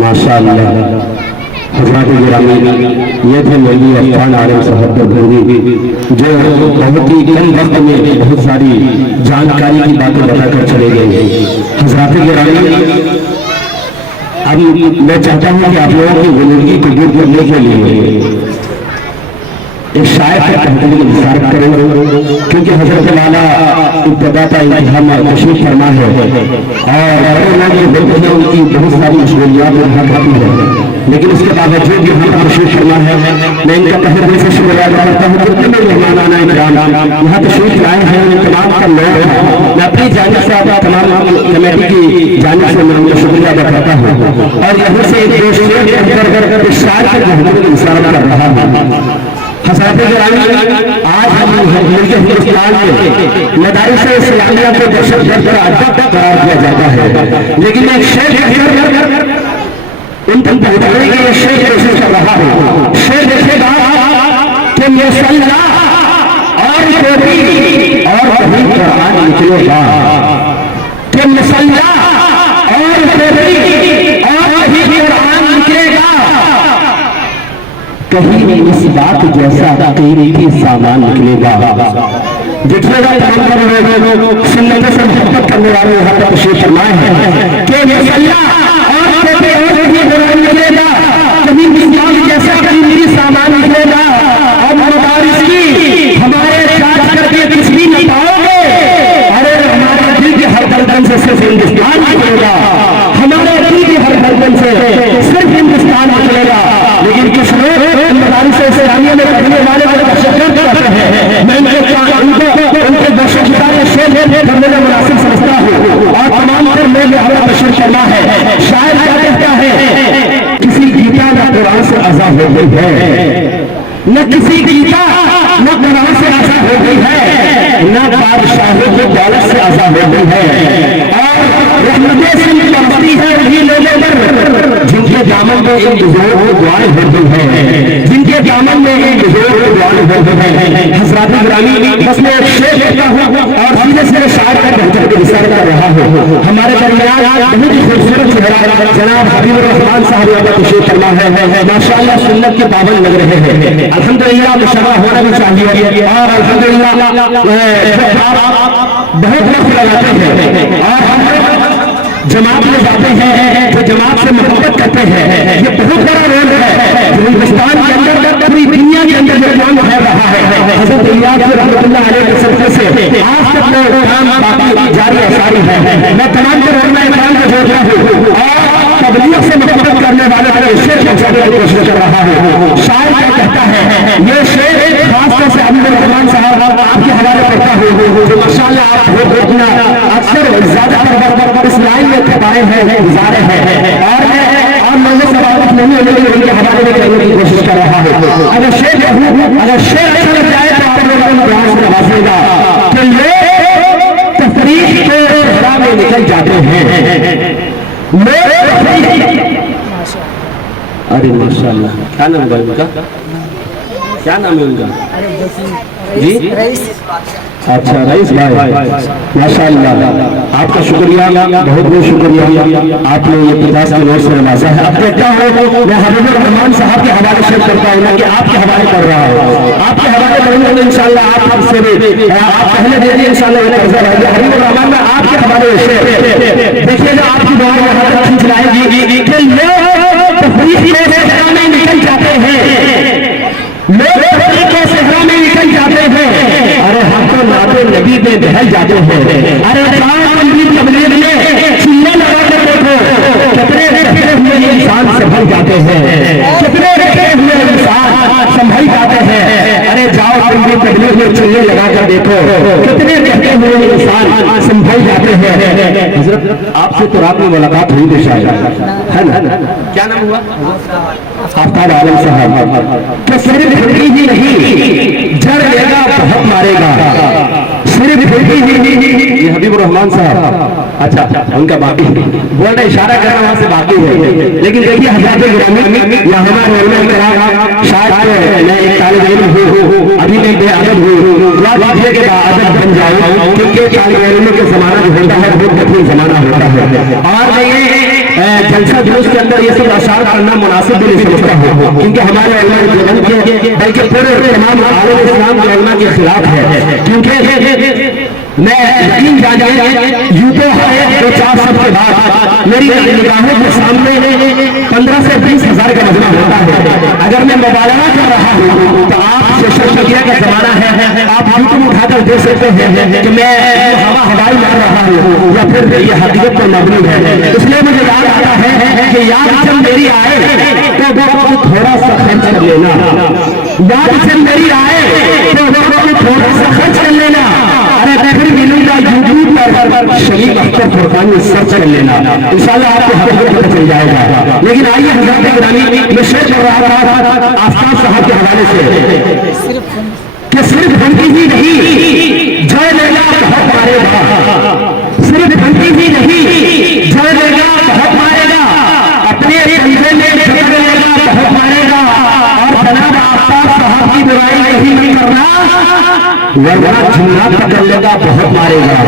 माशाअल्लाह। हज़रात गिरामी, ये थे मौलवी अफ़ग़ान आलिम साहब देवबंदी, जो बहुत ही कम वक्त में बहुत सारी जानकारी की बातें बताकर चले गए। हज़रात गिरामी, अब मैं चाहता हूँ कि आप लोगों की ज़िंदगी को दूर करने के लिए एक शायर का तहरीर इंतजार करें, क्योंकि हजरत वाला इब्तिदा का इंतहा में तशरीफ फरमा है और कोरोना के वक्त में उनकी बहुत सारी मशगूलियात यहाँ खाती है, लेकिन उसके बावजूद यहाँ पर तशरीफ फरमा है। मैं इनका तहे दिल से शुक्रिया अदा करता हूँ। जितने भी मेहमानाना इकराम यहाँ तशरीफ लाए हैं, उन तमाम का लोग मैं अपनी जानिब से आप तमाम कमेटी की जानिब से मैं उनका शुक्रिया अदा करता हूँ और यहाँ से एक दो शेर शायर का तहरीर इंतजार कर रहा हूँ। हज़रात गिरामी, आज हम हिंदुस्तान में मदारिस इस्लामिया को दहशतगर्द का अड्डा करार दिया जाता है, लेकिन एक शेर उन तक पहुंचाने के लिए शेर कोशिश कर रहा है। शेर देखेगा कि मुसल्ला और टोपी और कहीं कुरान निकलेगा, कि मुसल्ला और टोपी और कहीं कुरान निकलेगा, कहीं इस बात जैसा कीमती सामान निकलेगा। देखिएगा तमाम लोग सुन्नत से मोहब्बत करने वाले यहाँ पर तशरीफ फरमाए हैं कि मुसल्ला और टोपी और कहीं कुरान निकलेगा, कहीं इस बात जैसा कीमती सामान निकलेगा। अब मदारिस की हमारे चार्ज करके कुछ भी न पाओगे, अरे हमारे दिल के हर धड़कन से सिर्फ हिंदुस्तान निकलेगा, हमारे दिल के हर धड़कन से सिर्फ हिंदुस्तान निकलेगा। लेकिन कुछ लोग मदारिस इस्लामिया में पढ़ने वाले दहशतगर्द कहते हैं, मैं उनके दहशतगर्द में शेर करने का मुनासिब समझता हूँ और तमाम पर मैं हमारा तशरीफ करना है। शायद क्या कहता है, किसी गीता न कुरान से आजाद हो गई है, न किसी गीता न कुरान से आजाद हो गई है, न बादशाहों की दौलत से आजाद हो गई है, और रहमतें से बरसती है उन्हीं लोगों पर जिनके दामन में एक बुजुर्ग को दुआएं हो गई है, जिनके दामन में एक बुजुर्ग को दुआएं हो गई है। हज़रात गिरामी, बस मैं एक शेर कहता हूँ और सीधे सीधे शायर का बेहतर के विचार कर रहा हूँ। हमारे दरमियान बहुत ही खूबसूरत चेहरा जनाब हबीबुर रहमान साहब का तशरीफ फरमा है। माशाअल्लाह सुन्नत के पाबंद लग रहे हैं, अल्हम्दुलिल्लाह मुशर्रफ होना भी चाहिए और अल्हम्दुलिल्लाह बहुत वक्त लगाते हैं और हम जमात में जाते हैं तो जमात से मोहब्बत करते हैं। ये बहुत बड़ा रोल है जो हिंदुस्तान के अंदर पूरी दुनिया के अंदर जो काम फैल रहा है। हज़रत इलियास रहमतुल्लाह अलैह के सदक़े से आज तक वो काम बाकी जारी असारी है। मैं तमाम को रोना इकराम को जोड़ रहा हूँ और तबलीग से मोहब्बत करने वाले को शेर पहुंचाने की कोशिश कर रहा हूँ। शायर क्या कहता है, ये शेर खासतौर से हबीबुर रहमान साहब आपके हवाले करता हूँ, जो माशाअल्लाह आप इतना अक्सर ज्यादातर इस लाइन में खपाए हैं, गुजारे हैं और मैंने सवाल नहीं होने के उनके हवाले में करने की कोशिश कर रहा हूँ। अगर शेर अच्छा लग जाए तो आप लोगों को ध्यान से नवाजिएगा कि लोग तफरीह के राह में निकल जाते हैं। अरे माशाअल्लाह, क्या नाम है उनका, क्या नाम है उनका जी? अच्छा रईस भाई, माशाअल्लाह आपका शुक्रिया, बहुत बहुत शुक्रिया, आपने ये 50 करोड़ से नवाजा है। अब देखता हूँ मैं हबीबुर रहमान साहब के हवाले शेयर करता हूँ कि आपके हवाले कर रहा हूँ, आपके हवाले करूँगा इंशाअल्लाह। आप हमसे भी आप पहले दे दिए इंशाअल्लाह, हबीबुर रहमान में आपके हवाले शेयर देखिएगा, आपकी दुआ यहाँ तक खींच लाएगी कि लोग तफरीह के सहरा में निकल जाते हैं, लोग तफरीह के सहरा में निकल जाते हैं। अरे हम तो नाते नबी में बहल जाते हैं। अरे तबलीग में चिल्ले लगा कर देखो, कितने रखे हुए इंसान संभल जाते हैं, कितने रखे हुए इंसान संभल जाते हैं। अरे जाओ तुम भी तबलीग में चिल्ले लगा कर देखो, कितने रखे हुए इंसान संभल जाते हैं। हजरत आपसे तो रात में मुलाकात हुई थी शायद, है ना? क्या नाम हुआ? आफ्ताब आलम साहब। तो सिर्फ खिड़की ही नहीं, जड़ लेगा बहुत मारेगा, सिर्फ खिड़की ही नहीं। ये हबीबुर रहमान साहब, अच्छा उनका बाकी बोल रहे, इशारा कर रहा वहां से बाकी है, लेकिन देखिए हज़रात गिरामी या हमारे शायद मैं एक तालिब इल्म हूँ, अभी मैं बेअदब हूँ, दुआ कीजिए कि बाअदब बन जाऊँ, क्योंकि तालिब इल्म के ज़माना जो होता है बहुत कठिन ज़माना होता है। और جلسہ جلوس کے اندر یہ سب اشعار کرنا مناسب بھی نہیں سمجھتا ہوں، کیونکہ ہمارے علماء دیوبند کے بلکہ پورے تمام عالم اسلام کے علماء کے خلاف ہے، کیونکہ میں یقین جانیے یوں تو ہے دو چار سال کے بعد میری نگاہوں کے سامنے 15 سے 20 ہزار کا مجمع ہوتا ہے۔ اگر میں مبالغہ کر رہا ہوں تو آپ سوشل میڈیا کا زمانہ ہے، آپ یوٹیوب اٹھا کر دیکھ سکتے ہیں کہ میں ہوائی مار رہا ہوں یا پھر یہ حقیقت پر مبنی ہے۔ اس لیے مجھے یاد آتا ہے کہ یاد جب میری آئے تو تھوڑا سا خرچ کر لینا، یاد جب میری آئے تو تھوڑا سا خرچ کر لینا، پھر ملوں گا یوٹیوب پر شمیم اختر فرقانی سرچ کر لینا، انشاءاللہ آپ کو حقیقت پتہ چل جائے گا۔ لیکن آئیے حضرات گرامی، میں شیئر کر رہا تھا آفتاب صاحب کے حوالے سے کہ صرف گھنٹی ہی نہیں جے لیلا بہت مارے گا، صرف گھنٹی ہی نہیں جے لیلا بہت مارے گا، اپنے قلبے میں جگہ لے گا بہت مارے گا، اور جناب آفتاب صاحب کی برائی نہیں کرنا ورنہ جنات پکڑ لے گا بہت مارے گا،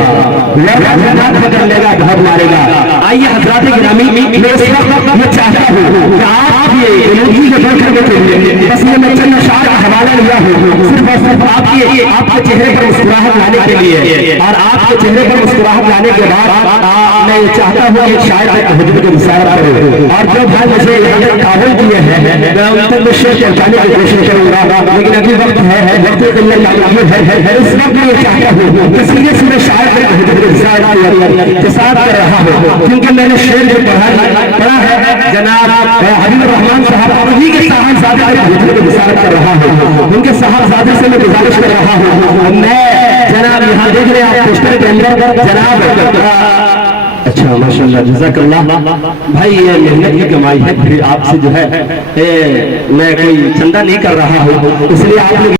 ورنہ جنات پکڑ لے گا بہت مارے گا۔ آئیے حضرات گرامی، میں اس وقت یہ چاہتا ہوں کہ آپ یہ علومی کے بڑھ کر کے چلیں، بس میں چند اشعار کا حوالہ لیا ہوں صرف اور صرف آپ کے چہرے پر مسکراہٹ لانے کے لیے، اور آپ کے چہرے پر مسکراہٹ لانے کے بعد میں یہ چاہتا ہوں کہ ایک شاعر کا حضور کے مشاعرہ کرے، اور جو بھائی مجھے یہاں تک قابل کیے ہیں میں ان تک شیئر پہنچانے کی کوشش کروں گا، لیکن ابھی وقت ہے، وقت کے لیے معلوم ہے۔ اس وقت میں یہ چاہتا ہوں کہ سیدھے سیدھے شاعر کے حضور کے ساتھ کر رہا ہوں، کیونکہ میں نے شعر جو پڑھا ہے جناب حبیب الرحمان صاحب انہی کے صاحبزادے کے حضور کے مشاعرہ کر رہا ہوں، ان کے صاحبزادے سے میں گزارش کر رہا ہوں، میں جناب یہاں دیکھ رہے ہیں آپ پوسٹر کے اندر جناب اچھا ماشاءاللہ جزاک اللہ بھائی، یہ محنت کی کمائی ہے، پھر آپ سے جو ہے میں کوئی چندہ نہیں کر رہا ہوں، اس لیے آپ